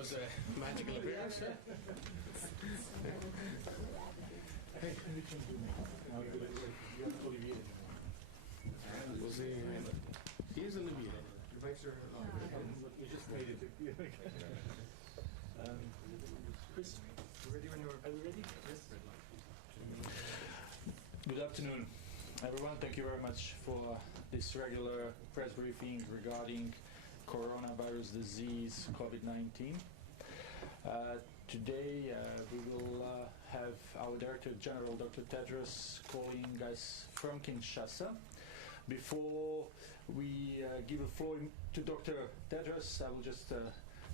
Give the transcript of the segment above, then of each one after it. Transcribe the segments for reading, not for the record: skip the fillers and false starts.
was a magical appearance. Here's Olivier. Your mics are on. You just made it. Chris, you ready when you're... Are we ready? Yes. Good afternoon, everyone. Thank you very much for this regular press briefing regarding coronavirus disease, COVID-19. Today we will have our Director General, Dr. Tedros, calling us from Kinshasa. Before we give the floor to Dr. Tedros, I will just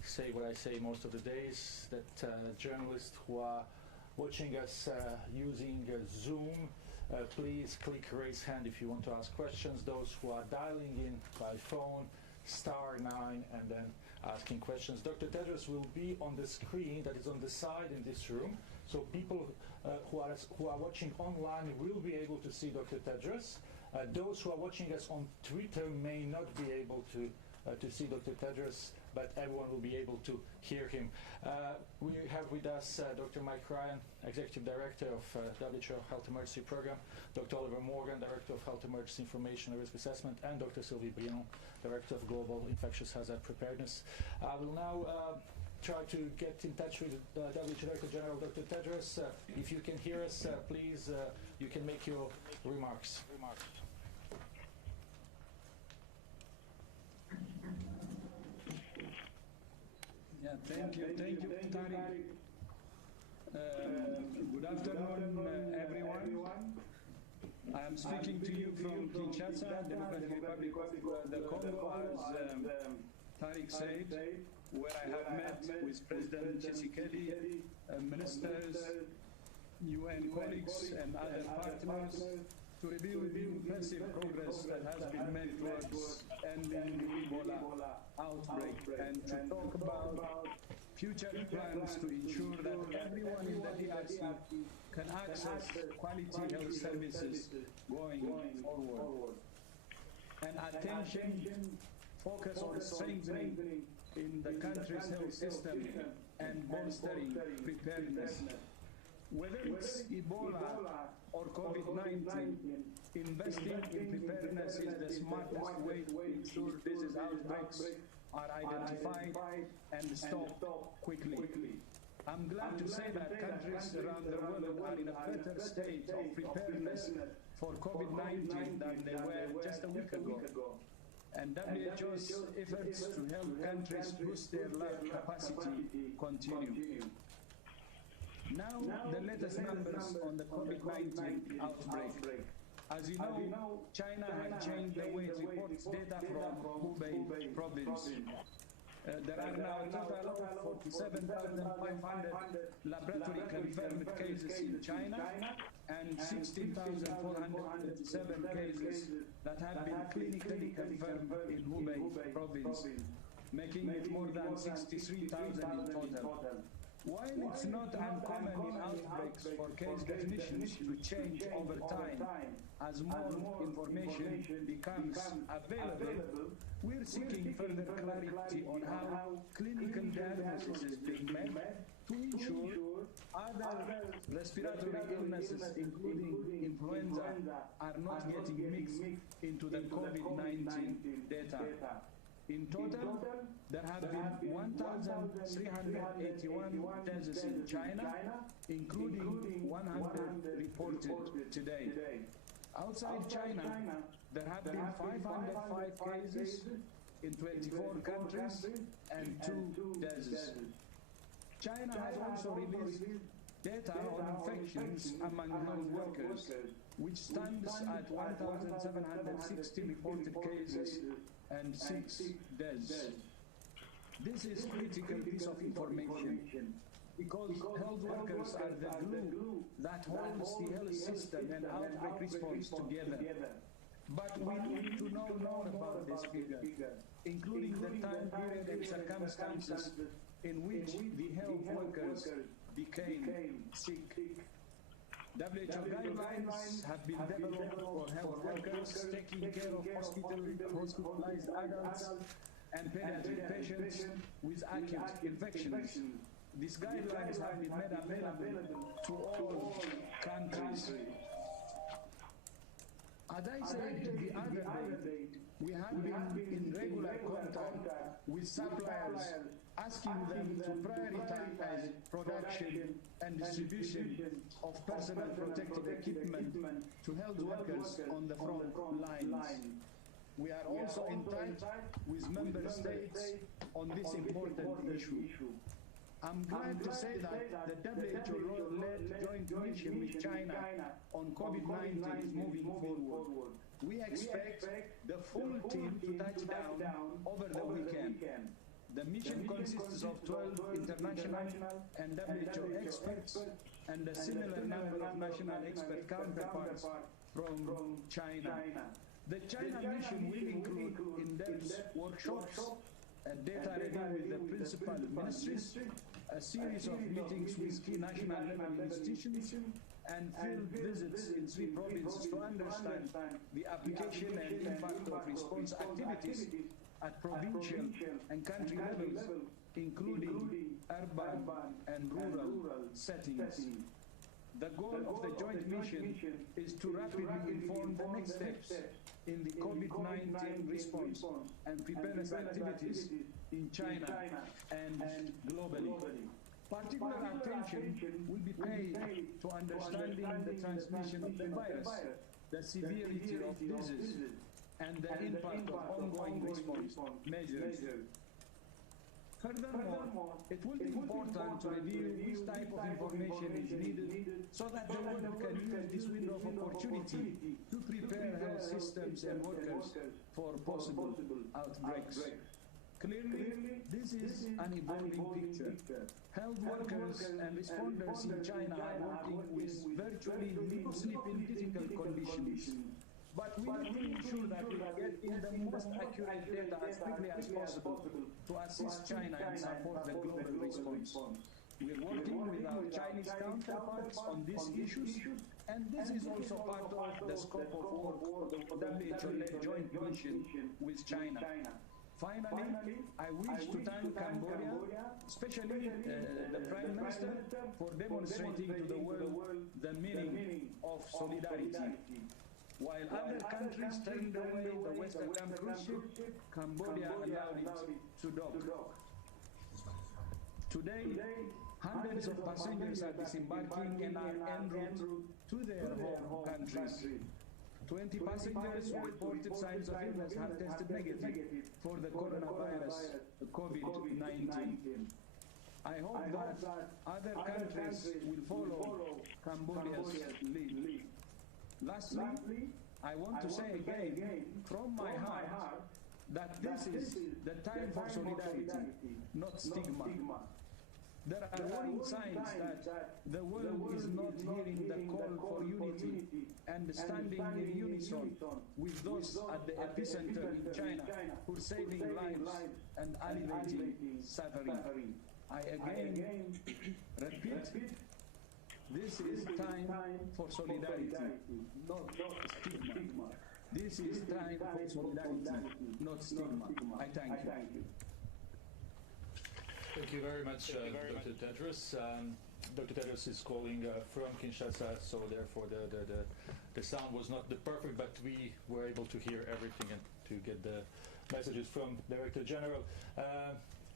say what I say most of the days, that journalists who are watching us using Zoom, please click raise hand if you want to ask questions. Those who are dialing in by phone, *9 and then asking questions. Dr. Tedros will be on the screen that is on the side in this room, so people who are watching online will be able to see Dr. Tedros. Those who are watching us on Twitter may not be able to see Dr. Tedros, but everyone will be able to hear him. We have with us Dr. Mike Ryan, Executive Director of WHO Health Emergency Program, Dr. Oliver Morgan, Director of Health Emergency Information and Risk Assessment, and Dr. Sylvie Briand, Director of Global Infectious Hazard Preparedness. I will now try to get in touch with WHO Director General Dr. Tedros. If you can hear us, please, you can make your remarks. Yeah, thank you, Tariq. Good afternoon, everyone. I am speaking to you from Kinshasa, Democratic Republic of the Congo, as Tariq said, where I have met with President Tshisekedi, ministers, UN colleagues, and other partners to review the impressive progress that has been made towards ending the Ebola outbreak, and to talk about future plans to ensure that everyone in the DRC can access quality health services going forward. And attention focus on strengthening in the country's health system and bolstering preparedness. Whether it's Ebola or COVID-19, investing in preparedness is the smartest way to ensure disease outbreaks are identified and stopped quickly. I'm glad to say that countries around the world are in a better state of preparedness for COVID-19 than they were just a week ago. And WHO's efforts to help countries boost their lab capacity continue. Now, the latest numbers on the COVID-19 outbreak. As you know, China has changed the way it reports data from Hubei province. There are now a total of 47,500 laboratory-confirmed cases in China and 16,437 cases that have been clinically confirmed in Hubei province, making it more than 63,000 in total. While it's not uncommon in outbreaks for case definitions to change over time as more information becomes available, we're seeking further clarity on how clinical diagnosis is being made to ensure other respiratory illnesses, including influenza, are not getting mixed into the COVID-19 data. In total, there have been 1,381 deaths in China, including 100 reported today. Outside China, there have been 505 cases in 24 countries and 2 deaths. China has also released data on infections among health workers, which stands at 1,760 reported cases and 6 deaths. This is a critical piece of information because health workers are the glue that holds the health system and outbreak response together. But we need to know more about this figure, including the time period and circumstances in which the health workers became sick. WHO guidelines have been developed for health workers taking care of hospitalized adults and pediatric patients with acute infections. These guidelines have been made available to all countries. As I said the other day, we have been in regular contact with suppliers, asking them to prioritize production and distribution of personal protective equipment to health workers on the front lines. We are also in touch with member states on this important issue. I'm glad to say that the WHO-led joint mission with China on COVID-19 is moving forward. We expect the full team to touch down over the weekend. The mission consists of 12 international and WHO experts and a similar number of national expert counterparts from China. The China mission will include in-depth workshops, a data review with the principal ministries, a series of meetings with key national level institutions, and field visits in 3 provinces to understand the application and impact of response activities at provincial and country levels, including urban and rural settings. The goal of the joint mission is to rapidly inform the next steps in the COVID-19 response and preparedness activities in China and globally. Particular attention will be paid to understanding the transmission of the virus, the severity of disease, and the impact of ongoing response measures. Furthermore, it will be important to review which type of information is needed so that the world can use this window of opportunity to prepare health systems and workers for possible outbreaks. Clearly, this is an evolving picture. Health workers and responders in China are working with virtually no sleep in difficult conditions. But we need to ensure that we get in the most accurate data as quickly as possible to assist China and support the global response. We're working with our Chinese counterparts on these issues, and this is also part of the scope of work of the WHO-led joint mission with China. Finally, I wish to thank Cambodia, especially the Prime Minister, for demonstrating to the world the meaning of solidarity. While other countries turned away the Western cruise ship, Cambodia allowed it to dock. Today, hundreds of passengers are disembarking and are en route to their home countries. 20 passengers who reported signs of illness have tested negative for the coronavirus, COVID-19. I hope that other countries will follow Cambodia's lead. Lastly, I want to say again, from my heart, that this is the time for solidarity, not stigma. There are warning signs that the world is not hearing the call for unity and standing in unison with those at the epicenter in China who are saving lives and alleviating suffering. I again repeat, this is time for solidarity, not stigma. This is time for solidarity, not stigma. I thank you. Thank you very much, Dr. Tedros. Dr. Tedros is calling from Kinshasa, so therefore the sound was not the perfect, but we were able to hear everything and to get the messages from Director General.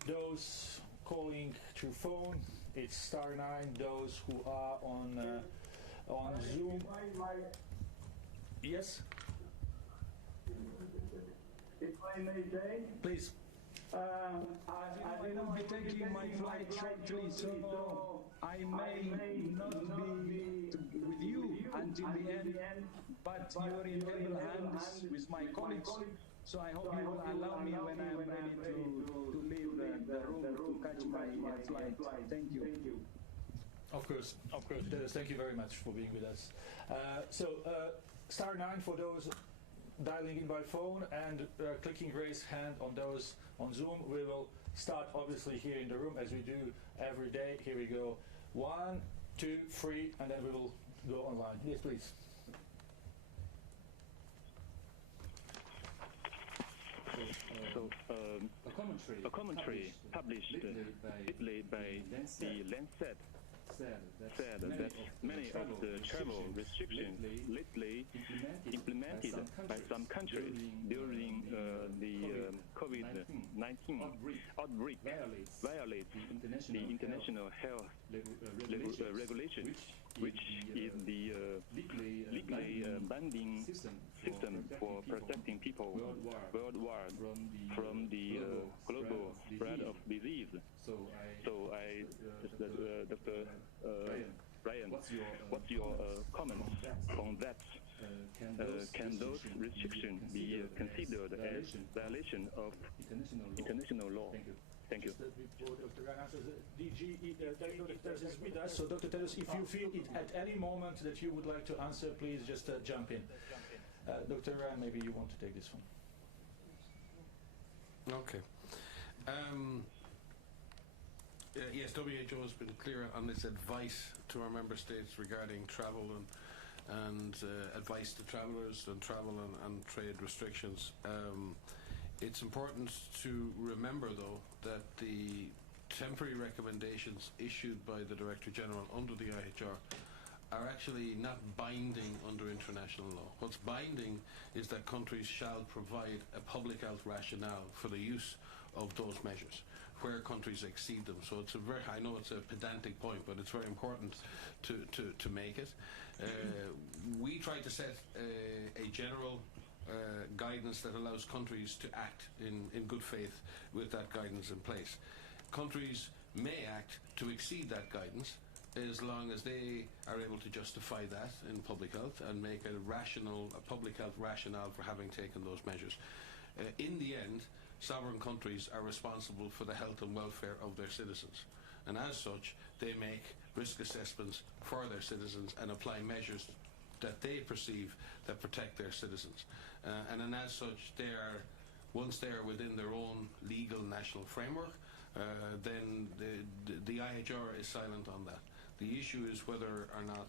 Those calling through phone, it's *9. Those who are on Zoom. Yes? If I may say, please. I will be taking my flight shortly, so I may not be with you until the end, but you're in able hands with my colleagues, so I hope you will allow me when I am ready to leave the room to catch my flight. Thank you. Of course. Dennis, thank you very much for being with us. *9 for those dialing in by phone and clicking raise hand on those on Zoom. We will start obviously here in the room as we do every day. Here we go. 1, 2, 3, and then we will go online. Yes, please. a commentary published lately by the Lancet said that many of the travel restrictions lately implemented by some countries during the COVID-19 outbreak violates the international health regulations, which is the legally binding system for protecting people worldwide from the global spread of disease. So Dr. Brian, what's your comments on that? Can those restrictions be considered as violation of international law? Thank you. DG Tedros is with us. So Dr. Tedros, if you feel it at any moment that you would like to answer, please just jump in. Dr. Ryan, maybe you want to take this one. Okay. Yes, WHO has been clear on its advice to our member states regarding travel and advice to travellers and travel and trade restrictions. It's important to remember, though, that the temporary recommendations issued by the Director General under the IHR are actually not binding under international law. What's binding is that countries shall provide a public health rationale for the use of those measures where countries exceed them. So it's I know it's a pedantic point, but it's very important to make it. We try to set a general guidance that allows countries to act in good faith with that guidance in place. Countries may act to exceed that guidance as long as they are able to justify that in public health and make a public health rationale for having taken those measures. In the end, sovereign countries are responsible for the health and welfare of their citizens, and as such they make risk assessments for their citizens and apply measures that they perceive that protect their citizens, and as such once they are within their own legal national framework, then the IHR is silent on that. The issue is whether or not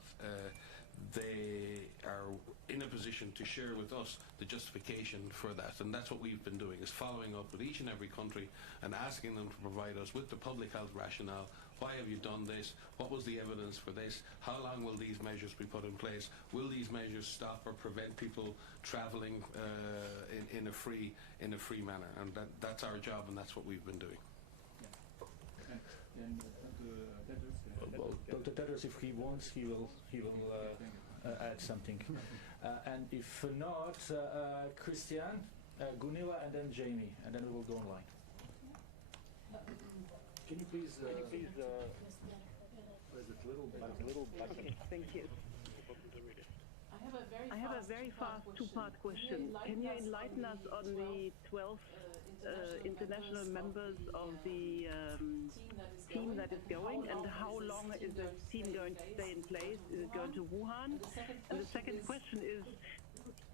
they are in a position to share with us the justification for that, and that's what we've been doing, is following up with each and every country and asking them to provide us with the public health rationale. Why have you done this? What was the evidence for this? How long will these measures be put in place? Will these measures stop or prevent people travelling in a free manner? And that's our job, and that's what we've been doing. Well, Dr. Tedros, if he wants, he will add something. And if not, Christian, Gunilla, and then Jamie, and then we will go online. Can you please? Where's it? Little button. Okay, thank you. I have a very fast two-part question. Can you enlighten us on the 12 international members of the team that is going, and how long is the team going to stay in place? Is it going to Wuhan? And the second question is,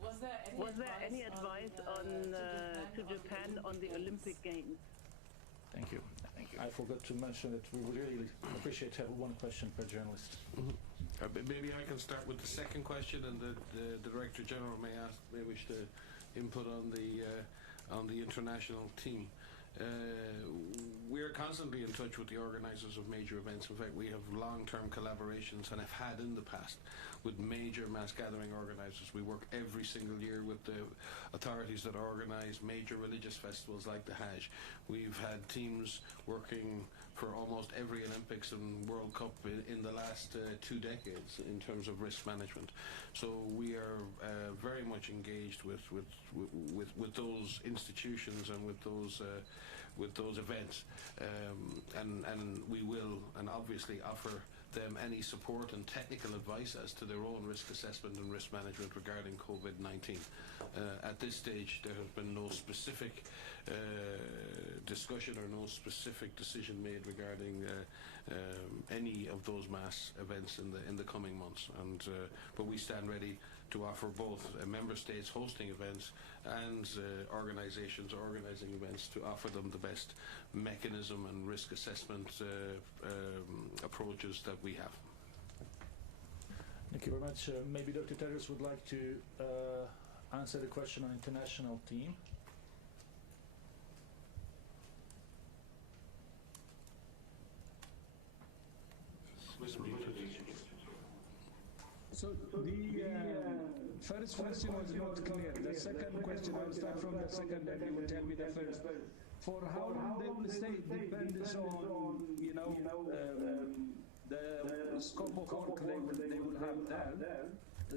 was there any advice to Japan on the Olympic Games? Thank you. I forgot to mention that we would really appreciate to have one question per journalist. Maybe I can start with the second question, and the Director General may wish to input on the international team. We are constantly in touch with the organisers of major events. In fact, we have long-term collaborations and have had in the past with major mass gathering organisers. We work every single year with the authorities that organise major religious festivals like the Hajj. We've had teams working for almost every Olympics and World Cup in the last 2 decades in terms of risk management. So we are very much engaged with those institutions and with those events, and we will and obviously offer them any support and technical advice as to their own risk assessment and risk management regarding COVID-19. At this stage, there has been no specific discussion or no specific decision made regarding any of those mass events in the coming months. But we stand ready to offer both member states hosting events and organisations organising events to offer them the best mechanism and risk assessment approaches that we have. Thank you very much. Maybe Dr. Tedros would like to answer the question on international team. So the first question was not clear. The second question, I'll start from the second and you will tell me the first. For how long they will stay depends on, the scope of work they will have there.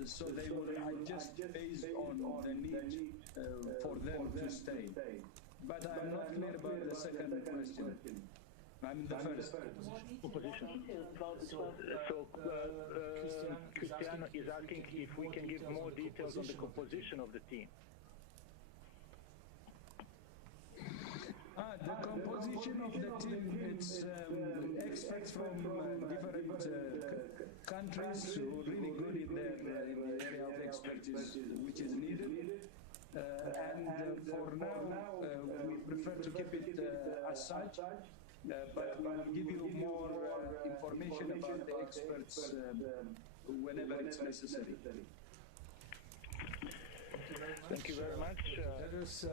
So they will adjust based on the need for them to stay. But I'm not clear about the second question. I'm the first. Composition. Cristiano is asking if we can give more details on the composition of the team. The composition of the team, it's experts from different countries who are really good in the area of expertise which is needed. And for now, we prefer to keep it as such, but we will give you more information about the experts whenever it's necessary. Thank you very much. There's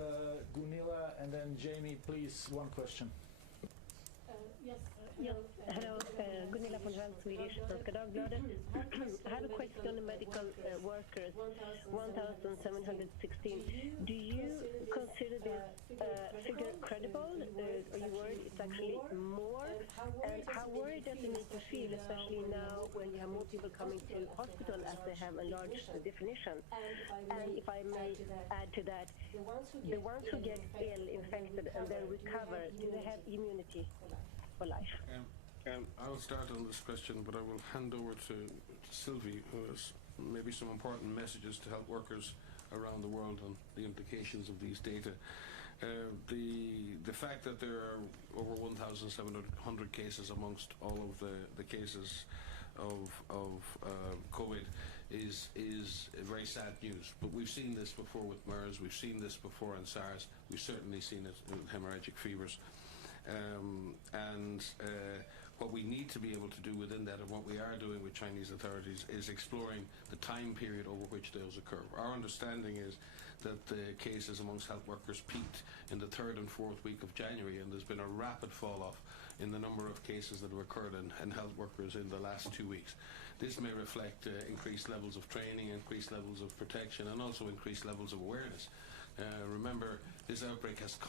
Gunilla and then Jamie, please, one question. Yes, hello, Gunilla von Rand, Swedish, Svenska Dagbladet. I have a question on the medical workers, 1,716. Do you consider this figure credible? Are you worried it's actually more? And how worried does it make you feel, especially now when you have more people coming to hospital as they have a large definition? And if I may add to that, the ones who get ill, infected, and then recover, do they have immunity for life? I'll start on this question, but I will hand over to Sylvie, who has maybe some important messages to health workers around the world on the implications of these data. The fact that there are over 1,700 cases amongst all of the cases of COVID is very sad news. But we've seen this before with MERS, we've seen this before in SARS, we've certainly seen it in hemorrhagic fevers. What we need to be able to do within that, and what we are doing with Chinese authorities, is exploring the time period over which those occur. Our understanding is that the cases amongst health workers peaked in the 3rd and 4th week of January, and there's been a rapid fall off in the number of cases that have occurred in health workers in the last 2 weeks. This may reflect increased levels of training, increased levels of protection, and also increased levels of awareness. Remember, this outbreak has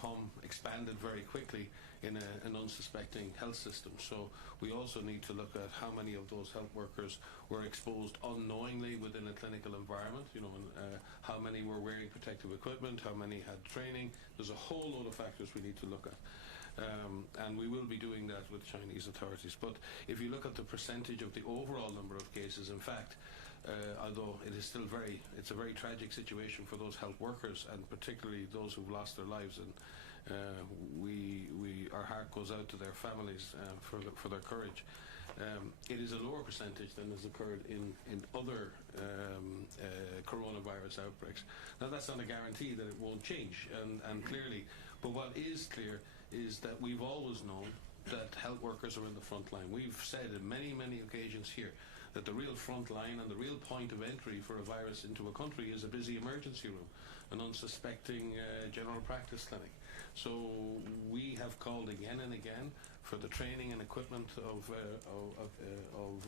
expanded very quickly in an unsuspecting health system. So we also need to look at how many of those health workers were exposed unknowingly within a clinical environment, and how many were wearing protective equipment, how many had training. There's a whole load of factors we need to look at. And we will be doing that with Chinese authorities. But if you look at the percentage of the overall number of cases, in fact, although it is still it's a very tragic situation for those health workers, and particularly those who've lost their lives, and our heart goes out to their families for their courage. It is a lower percentage than has occurred in other coronavirus outbreaks. Now, that's not a guarantee that it won't change, and clearly, but what is clear is that we've always known that health workers are in the front line. We've said on many, many occasions here that the real front line and the real point of entry for a virus into a country is a busy emergency room, an unsuspecting general practice clinic. So we have called again and again for the training and equipment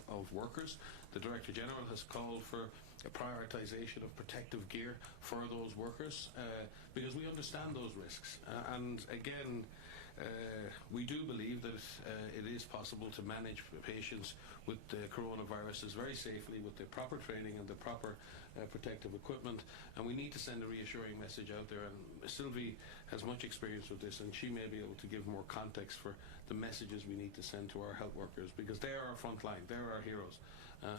of workers. The Director General has called for a prioritisation of protective gear for those workers because we understand those risks. And again, we do believe that it is possible to manage patients with the coronaviruses very safely with the proper training and the proper protective equipment, and we need to send a reassuring message out there. And Sylvie has much experience with this, and she may be able to give more context for the messages we need to send to our health workers, because they are our front line, they're our heroes,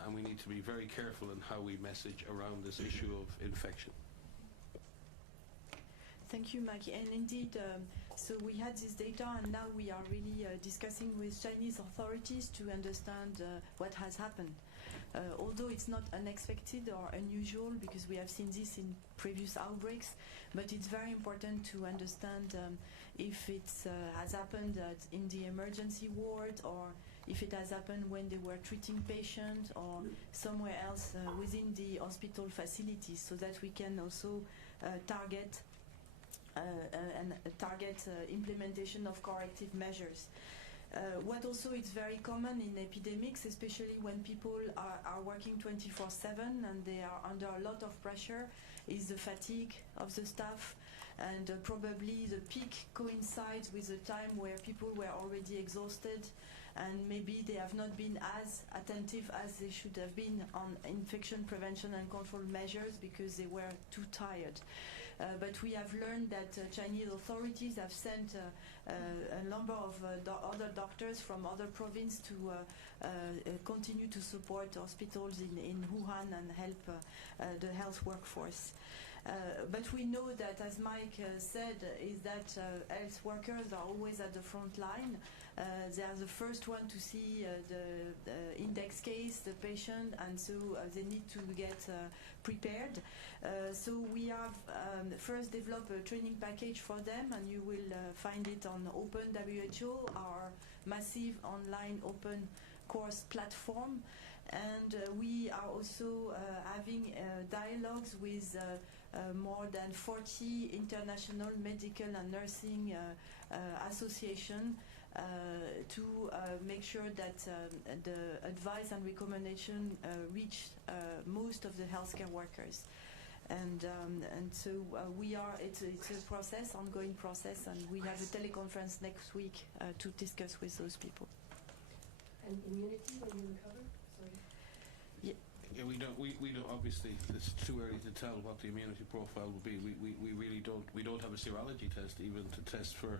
and we need to be very careful in how we message around this issue of infection. Thank you, Mike. And indeed, so we had this data, and now we are really discussing with Chinese authorities to understand what has happened. Although it's not unexpected or unusual, because we have seen this in previous outbreaks, but it's very important to understand if it has happened in the emergency ward, or if it has happened when they were treating patients, or somewhere else within the hospital facilities, so that we can also target implementation of corrective measures. What also is very common in epidemics, especially when people are working 24/7 and they are under a lot of pressure, is the fatigue of the staff, and probably the peak coincides with the time where people were already exhausted, and maybe they have not been as attentive as they should have been on infection prevention and control measures because they were too tired. But we have learned that Chinese authorities have sent a number of other doctors from other provinces to continue to support hospitals in Wuhan and help the health workforce. But we know that, as Mike said, is that health workers are always at the front line. They are the first one to see the index case, the patient, and so they need to get prepared. So we have first developed a training package for them, and you will find it on Open WHO, our massive online open course platform. And we are also having dialogues with more than 40 international medical and nursing associations to make sure that the advice and recommendation reach most of the healthcare workers. And so we are. It's a process, ongoing process, and we have a teleconference next week to discuss with those people. And immunity when you recover? Sorry. Yeah. Yeah, we don't. Obviously, it's too early to tell what the immunity profile will be. We really don't. We don't have a serology test even to test for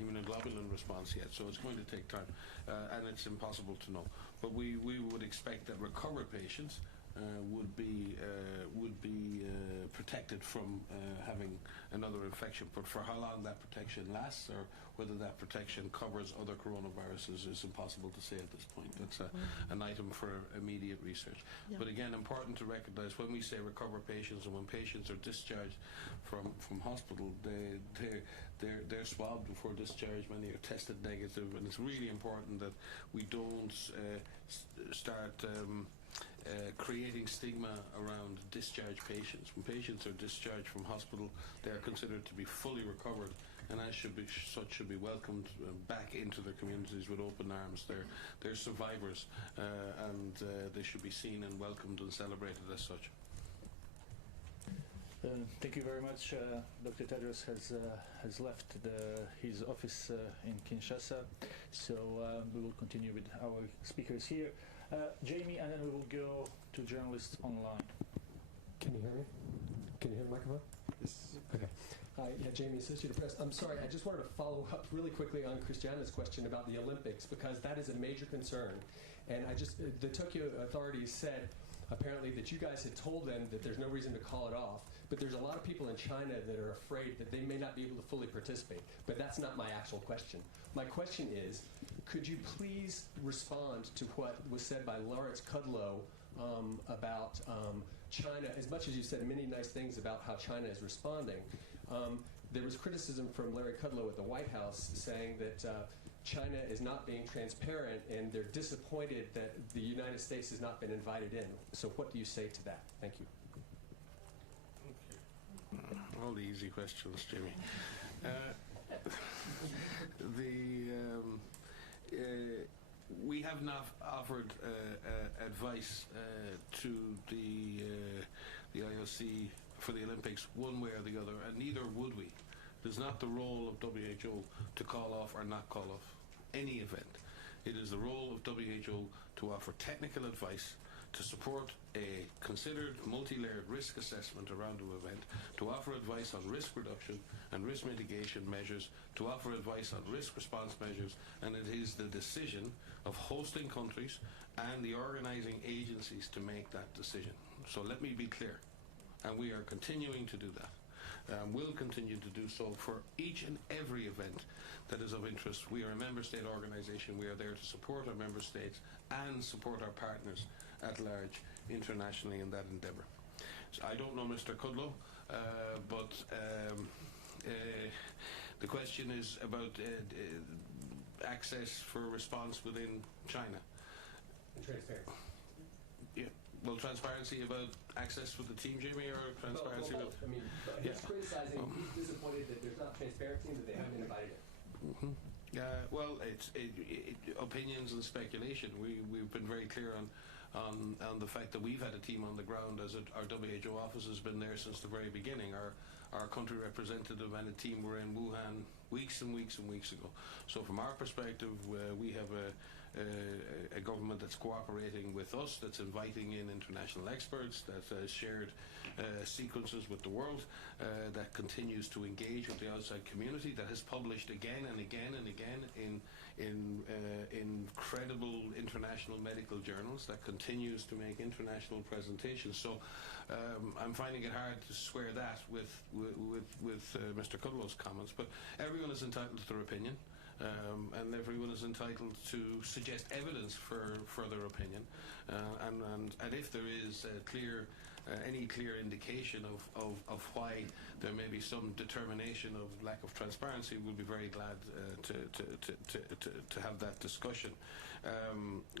immunoglobulin response yet. So it's going to take time, and it's impossible to know. But we would expect that recovered patients would be protected from having another infection. But for how long that protection lasts, or whether that protection covers other coronaviruses, is impossible to say at this point. That's an item for immediate research. Yeah. But again, important to recognise when we say recovered patients, and when patients are discharged from hospital, they're swabbed before discharge. Many are tested negative, and it's really important that we don't start creating stigma around discharged patients. When patients are discharged from hospital, they are considered to be fully recovered, and as such should be welcomed back into their communities with open arms. They're survivors, and they should be seen and welcomed and celebrated as such. Thank you very much. Dr. Tedros has left his office in Kinshasa, so we will continue with our speakers here. Jamie, and then we will go to journalists online. Can you hear me? Can you hear the microphone? Yes. Okay. Hi, yeah, Jamie, Associated Press. I'm sorry, I just wanted to follow up really quickly on Christiana's question about the Olympics, because that is a major concern. And the Tokyo authorities said apparently that you guys had told them that there's no reason to call it off, but there's a lot of people in China that are afraid that they may not be able to fully participate. But that's not my actual question. My question is, could you please respond to what was said by Lawrence Kudlow about China? As much as you said many nice things about how China is responding, there was criticism from Larry Kudlow at the White House saying that China is not being transparent, and they're disappointed that the United States has not been invited in. So what do you say to that? Thank you. Okay. All the easy questions, Jimmy. We have not offered advice to the IOC for the Olympics one way or the other, and neither would we. It is not the role of WHO to call off or not call off any event. It is the role of WHO to offer technical advice, to support a considered multi-layered risk assessment around the event, to offer advice on risk reduction and risk mitigation measures, to offer advice on risk response measures, and it is the decision of hosting countries and the organising agencies to make that decision. So let me be clear, and we are continuing to do that. Will continue to do so for each and every event that is of interest. We are a member state organisation. We are there to support our member states and support our partners at large internationally in that endeavour. So I don't know Mr. Kudlow, but the question is about access for response within China. Transparency. Yeah. Well, transparency about access with the team, Jamie, or transparency both. with... I mean, he's criticizing, he's disappointed that there's not transparency and that they haven't invited him. Well, it's opinions and speculation. We've been very clear on the fact that we've had a team on the ground, as our WHO office has been there since the very beginning. Our country representative and a team were in Wuhan weeks and weeks and weeks ago. So from our perspective, we have a government that's cooperating with us, that's inviting in international experts, that has shared sequences with the world, that continues to engage with the outside community, that has published again and again and again in credible international medical journals, that continues to make international presentations. So I'm finding it hard to square that with Mr. Kudlow's comments, but everyone is entitled to their opinion. And everyone is entitled to suggest evidence for further opinion, and if there is any clear indication of why there may be some determination of lack of transparency, we'll be very glad to have that discussion.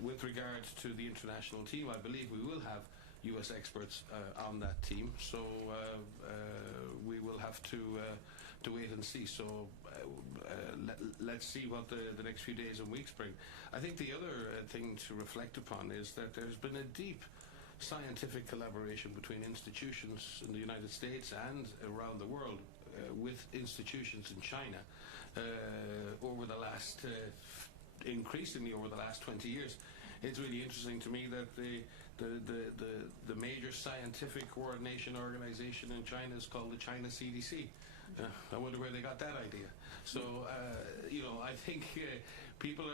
With regard to the international team, I believe we will have US experts on that team, so we will have to wait and see. So let's see what the next few days and weeks bring. I think the other thing to reflect upon is that there's been a deep scientific collaboration between institutions in the United States and around the world with institutions in China over the last, increasingly over the last 20 years. It's really interesting to me that the major scientific coordination organization in China is called the China CDC. I wonder where they got that idea. So, I think people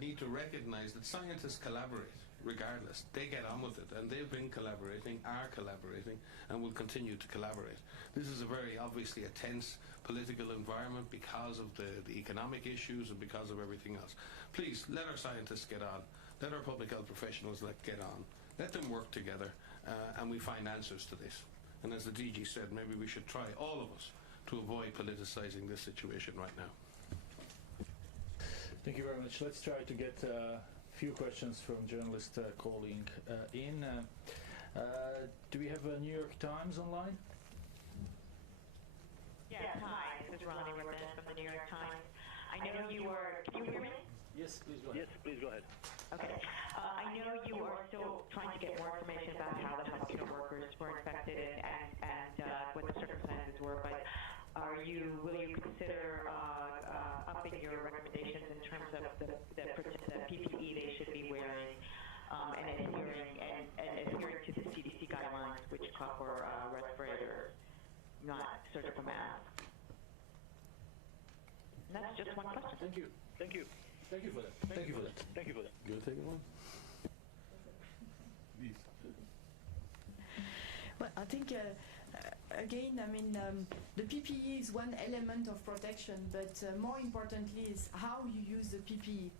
need to recognize that scientists collaborate regardless. They get on with it, and they've been collaborating, are collaborating, and will continue to collaborate. This is a very obviously a tense political environment because of the economic issues and because of everything else. Please, let our scientists get on. Let our public health professionals get on. Let them work together, and we find answers to this. And as the DG said, maybe we should try, all of us, to avoid politicizing this situation right now. Thank you very much. Let's try to get a few questions from journalists calling in. Do we have a New York Times online? Yes, hi. This is Ronnie Ribbon from the New York Times. I know you were... Can you hear me? Yes, please go ahead. Yes, please go ahead. Okay. I know you are still trying to get more information about how the healthcare workers were infected and what the circumstances were, but will you consider upping your recommendations in terms of the PPE they should be wearing and adhering to the CDC guidelines, which call for respirator, not surgical mask? And that's just one question. Thank you. Thank you. Thank you for that. Thank you for that. Thank you for that. You want to take it one? Well, I think, again, the PPE is one element of protection, but more importantly is how you use the PPE.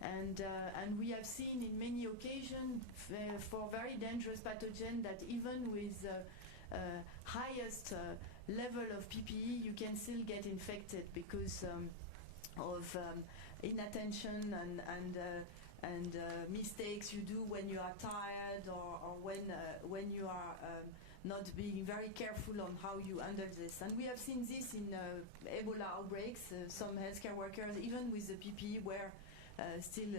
And we have seen in many occasions for very dangerous pathogen that even with highest level of PPE, you can still get infected because of inattention and mistakes you do when you are tired or when you are not being very careful on how you handle this. And we have seen this in Ebola outbreaks. Some healthcare workers, even with the PPE, were still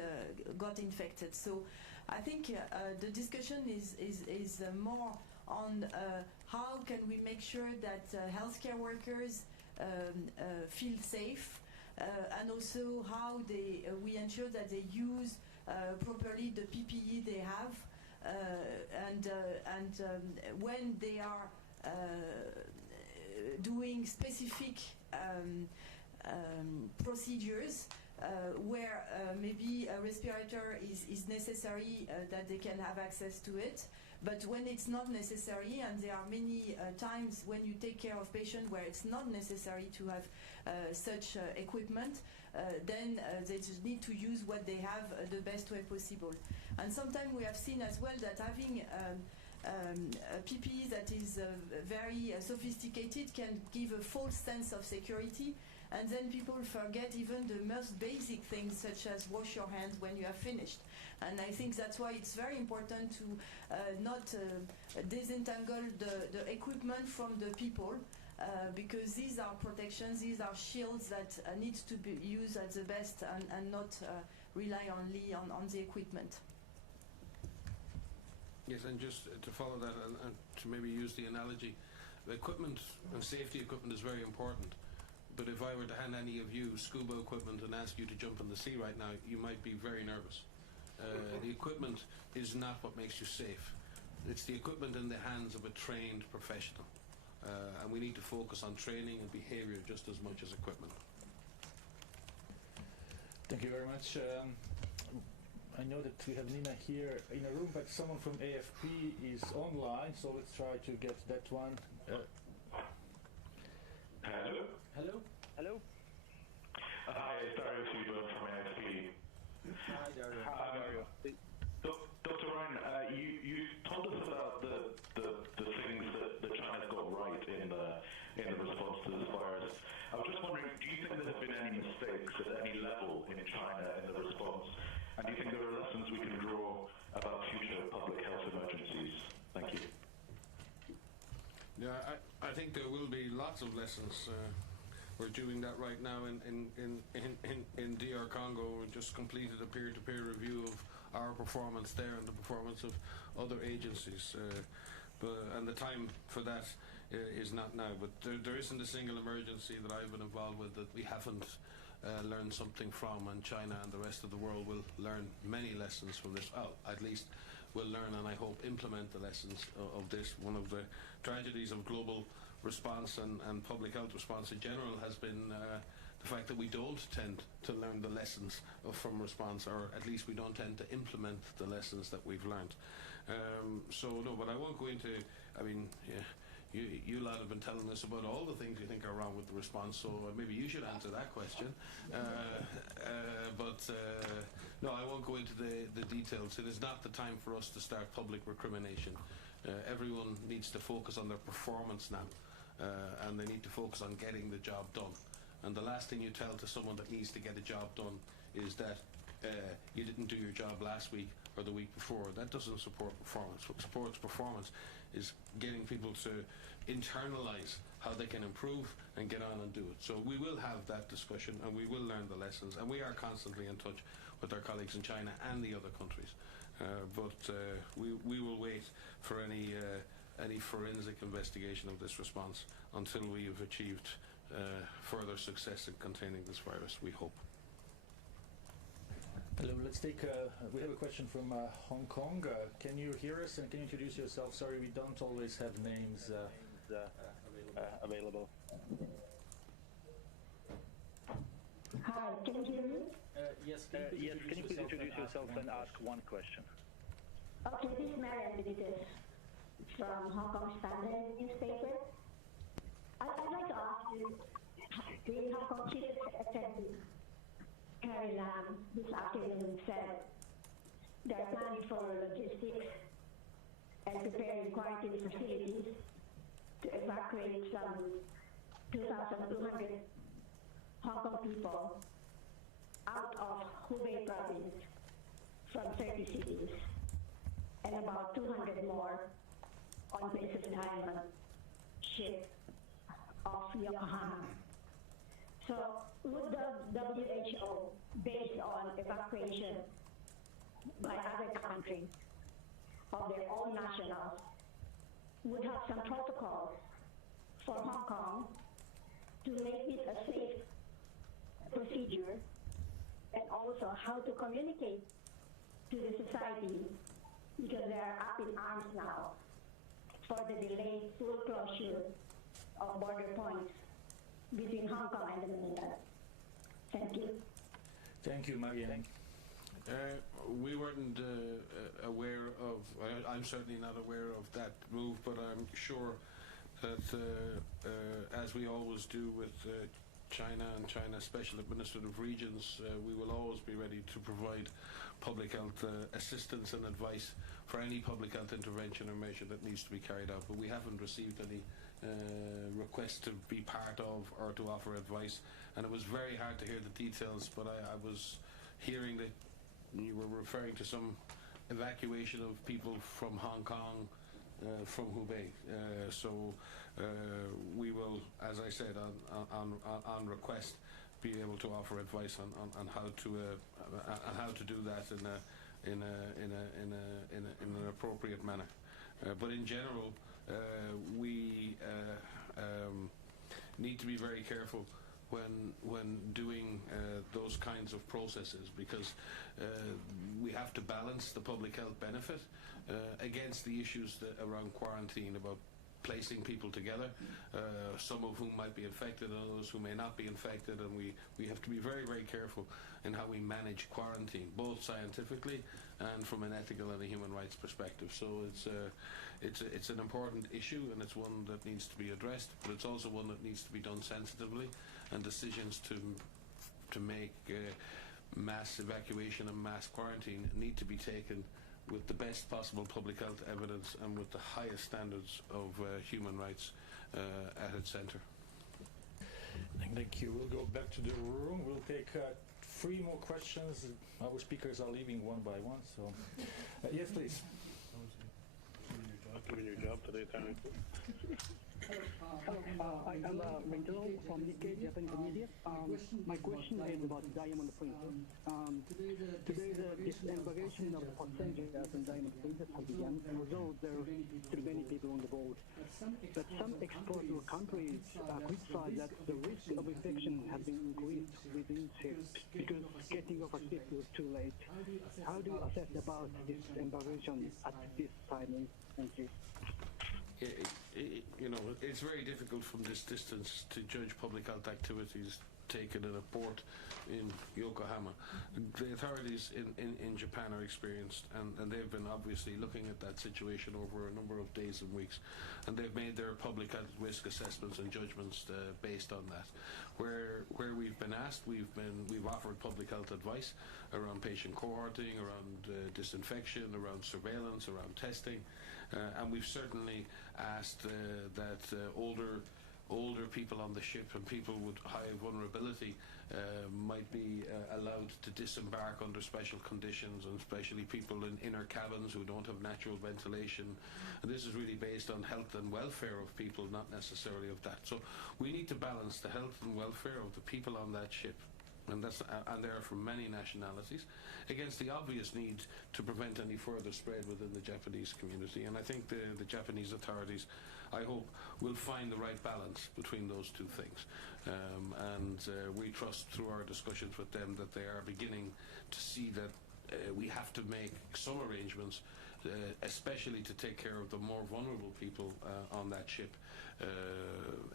got infected. So I think the discussion is more on how can we make sure that healthcare workers feel safe, and also how we ensure that they use properly the PPE they have, and when they are doing specific procedures where maybe a respirator is necessary, that they can have access to it. But when it's not necessary, and there are many times when you take care of patients where it's not necessary to have such equipment, then they just need to use what they have the best way possible. And sometimes we have seen as well that having a PPE that is very sophisticated can give a false sense of security, and then people forget even the most basic things such as wash your hands when you are finished. And I think that's why it's very important to not disentangle the equipment from the people, because these are protections, these are shields that needs to be used at the best and not rely only on the equipment. Yes, and just to follow that and to maybe use the analogy, the equipment and safety equipment is very important. But if I were to hand any of you scuba equipment and ask you to jump in the sea right now, you might be very nervous. The equipment is not what makes you safe. It's the equipment in the hands of a trained professional. And we need to focus on training and behavior just as much as equipment. Thank you very much. I know that we have Nina here in a room, but someone from AFP is online, so let's try to get that one. Hello? Hello? Hello? Hi, it's Dario Seaborn from AFP. Hi, Dario. Hi, Dario. Dr. Ryan, you told us about the things that China's got right in the response to this virus. I was just wondering, do you think there have been any mistakes at any level in China in the response? And do you think there are lessons we can draw about future public health emergencies? Thank you. Yeah, I think there will be lots of lessons. We're doing that right now in DR Congo. We just completed a peer-to-peer review of our performance there and the performance of other agencies. And the time for that is not now. But there isn't a single emergency that I've been involved with that we haven't learned something from, and China and the rest of the world will learn many lessons from this. Well, at least will learn and I hope implement the lessons of this. One of the tragedies of global response and public health response in general has been the fact that we don't tend to learn the lessons from response, or at least we don't tend to implement the lessons that we've learned. So no, but I won't go into, I mean, yeah, you lot have been telling us about all the things you think are wrong with the response, so maybe you should answer that question. No, I won't go into the details. It is not the time for us to start public recrimination. Everyone needs to focus on their performance now, and they need to focus on getting the job done. And the last thing you tell to someone that needs to get a job done is that you didn't do your job last week or the week before. That doesn't support performance. What supports performance is getting people to internalize how they can improve and get on and do it. So we will have that discussion and we will learn the lessons, and we are constantly in touch with our colleagues in China and the other countries. We will wait for any forensic investigation of this response until we have achieved further success in containing this virus, we hope. Hello, let's take, we have a question from Hong Kong. Can you hear us and can you introduce yourself? Sorry, we don't always have names available. Hi, can you hear me? Yes, can you please introduce yourself and ask one question? Okay, this is Marianne Benitez from Hong Kong Standard newspaper. I'd like to ask you, the Hong Kong Chief Executive Carrie Lam this afternoon said they're planning for logistics and preparing quarantine facilities to evacuate some 2,200 Hong Kong people out of Hubei province from 30 cities, and about 200 more on Pacific Island ship off Yokohama. So would the WHO, based on evacuation by other countries of their own nationals, would have some protocols for Hong Kong to make it a safe procedure, and also how to communicate to the society, because they are up in arms now for the delayed full closure of border points between Hong Kong and the mainland. Thank you. Thank you, Marianne. We weren't aware of, I'm certainly not aware of that move, but I'm sure that as we always do with China and China's special administrative regions, we will always be ready to provide public health assistance and advice for any public health intervention or measure that needs to be carried out. But we haven't received any requests to be part of or to offer advice, and it was very hard to hear the details, but I was hearing that you were referring to some evacuation of people from Hong Kong from Hubei. So we will, as I said, on request, be able to offer advice on how to do that in an appropriate manner. But in general, we need to be very careful when doing those kinds of processes, because we have to balance the public health benefit against the issues around quarantine, about placing people together, some of whom might be infected and others who may not be infected, and we have to be very, very careful in how we manage quarantine, both scientifically and from an ethical and a human rights perspective. So it's an important issue, and it's one that needs to be addressed, but it's also one that needs to be done sensitively, and decisions to make mass evacuation and mass quarantine need to be taken with the best possible public health evidence and with the highest standards of human rights at its centre. Thank you. We'll go back to the room. We'll take 3 more questions. Our speakers are leaving one by one, so yes, please. Doing your job today, Tony. Hello, I am Rindro from Nikkei Japanese Media. My question is about Diamond Princess. Today the disembarkation of the passengers and Diamond Princess has begun, although there are still many people on the board. But some exporter countries criticize that the risk of infection has been increased within ships because getting off a ship was too late. How do you assess about this embarkation at this time? Thank you. You know, it's very difficult from this distance to judge public health activities taken in a port in Yokohama. The authorities in Japan are experienced, and they've been obviously looking at that situation over a number of days and weeks, and they've made their public health risk assessments and judgments based on that. Where we've been asked, we've offered public health advice around patient cohorting, around disinfection, around surveillance, around testing, and we've certainly asked that older people on the ship and people with high vulnerability might be allowed to disembark under special conditions, and especially people in inner cabins who don't have natural ventilation. And this is really based on health and welfare of people, not necessarily of that. So we need to balance the health and welfare of the people on that ship, and they are from many nationalities, against the obvious need to prevent any further spread within the Japanese community. And I think the Japanese authorities, I hope, will find the right balance between those two things. And we trust through our discussions with them that they are beginning to see that we have to make some arrangements, especially to take care of the more vulnerable people on that ship,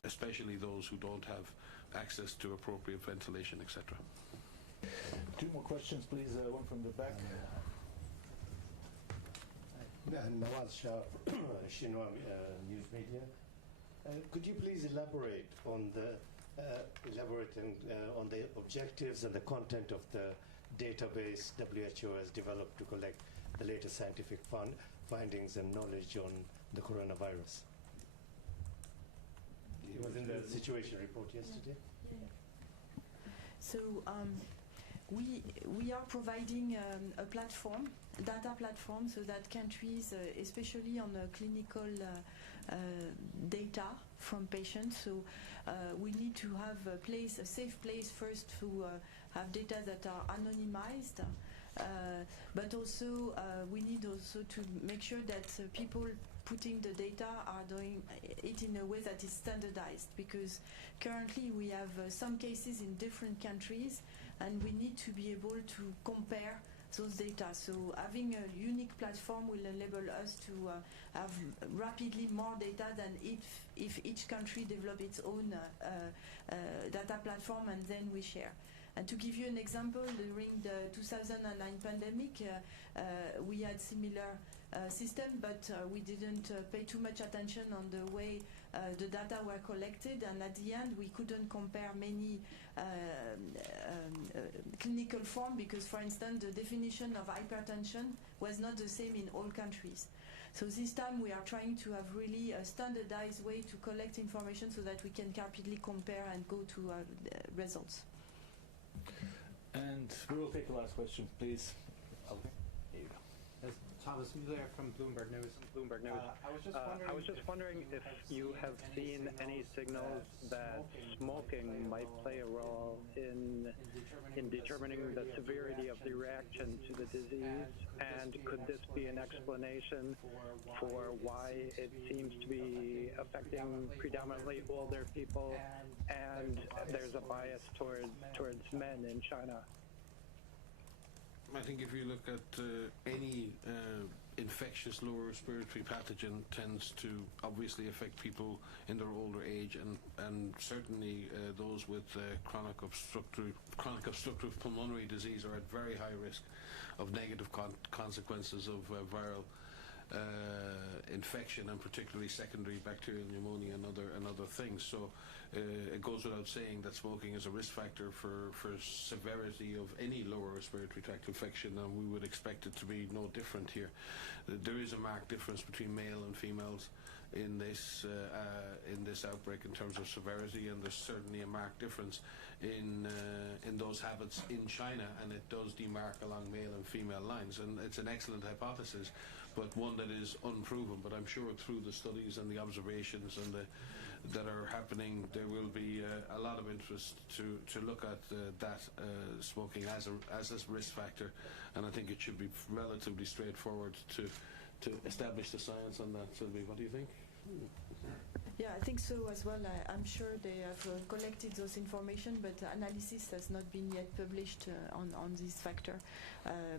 especially those who don't have access to appropriate ventilation, etc. 2 more questions, please. One from the back. Nawaz Shah, Xinhua News Media. Could you please elaborate on the objectives and the content of the database WHO has developed to collect the latest scientific findings and knowledge on the coronavirus? It was in the situation report yesterday. Yeah. So we are providing a platform, data platform, so that countries, especially on clinical data from patients, so we need to have a safe place first to have data that are anonymized, but also we need also to make sure that people putting the data are doing it in a way that is standardized, because currently we have some cases in different countries and we need to be able to compare those data. So having a unique platform will enable us to have rapidly more data than if each country develop its own data platform and then we share. And to give you an example, during the 2009 pandemic, we had similar system, but we didn't pay too much attention on the way the data were collected, and at the end we couldn't compare many clinical forms because, for instance, the definition of hypertension was not the same in all countries. So this time we are trying to have really a standardized way to collect information so that we can rapidly compare and go to results. And we will take the last question, please. Okay. Here you go. Thomas Mueller from Bloomberg News. I was just wondering if you have seen any signals that smoking might play a role in determining the severity of the reaction to the disease, and could this be an explanation for why it seems to be affecting predominantly older people, and there's a bias towards men in China? I think if you look at any infectious lower respiratory pathogen tends to obviously affect people in their older age, and certainly those with chronic obstructive pulmonary disease are at very high risk of negative consequences of viral infection, and particularly secondary bacterial pneumonia and other things. So it goes without saying that smoking is a risk factor for severity of any lower respiratory tract infection, and we would expect it to be no different here. There is a marked difference between male and females in this outbreak in terms of severity, and there's certainly a marked difference in those habits in China, and it does demark along male and female lines, and it's an excellent hypothesis, but one that is unproven. But I'm sure through the studies and the observations and that are happening, there will be a lot of interest to look at that smoking as a risk factor, and I think it should be relatively straightforward to establish the science on that. Sylvie, what do you think? Yeah, I think so as well. I'm sure they have collected those information, but analysis has not been yet published on this factor,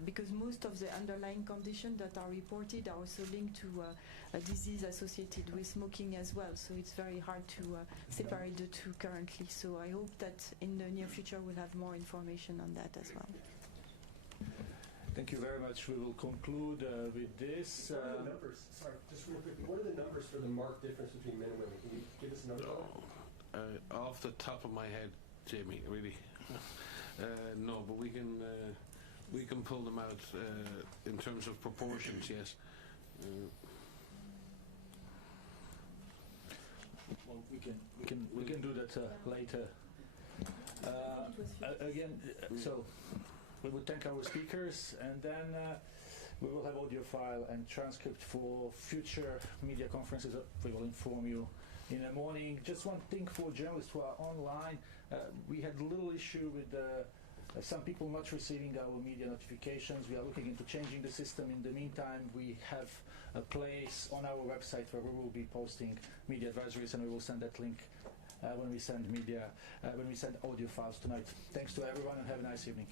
because most of the underlying conditions that are reported are also linked to a disease associated with smoking as well. So it's very hard to separate the two currently. So I hope that in the near future we'll have more information on that as well. Thank you very much. We will conclude with this. What are the numbers? Sorry, just real quick. What are the numbers for the marked difference between men and women? Can you give us a number? Off the top of my head, Jamie, really, no. But we can pull them out in terms of proportions. Yes. Well, we can do that later. Again, so. We would thank our speakers, and then we will have audio file and transcript for future media conferences. We will inform you in the morning. Just one thing for journalists who are online, we had a little issue with some people not receiving our media notifications. We are looking into changing the system. In the meantime, we have a place on our website where we will be posting media advisories, and we will send that link when we send audio files tonight. Thanks to everyone, and have a nice evening.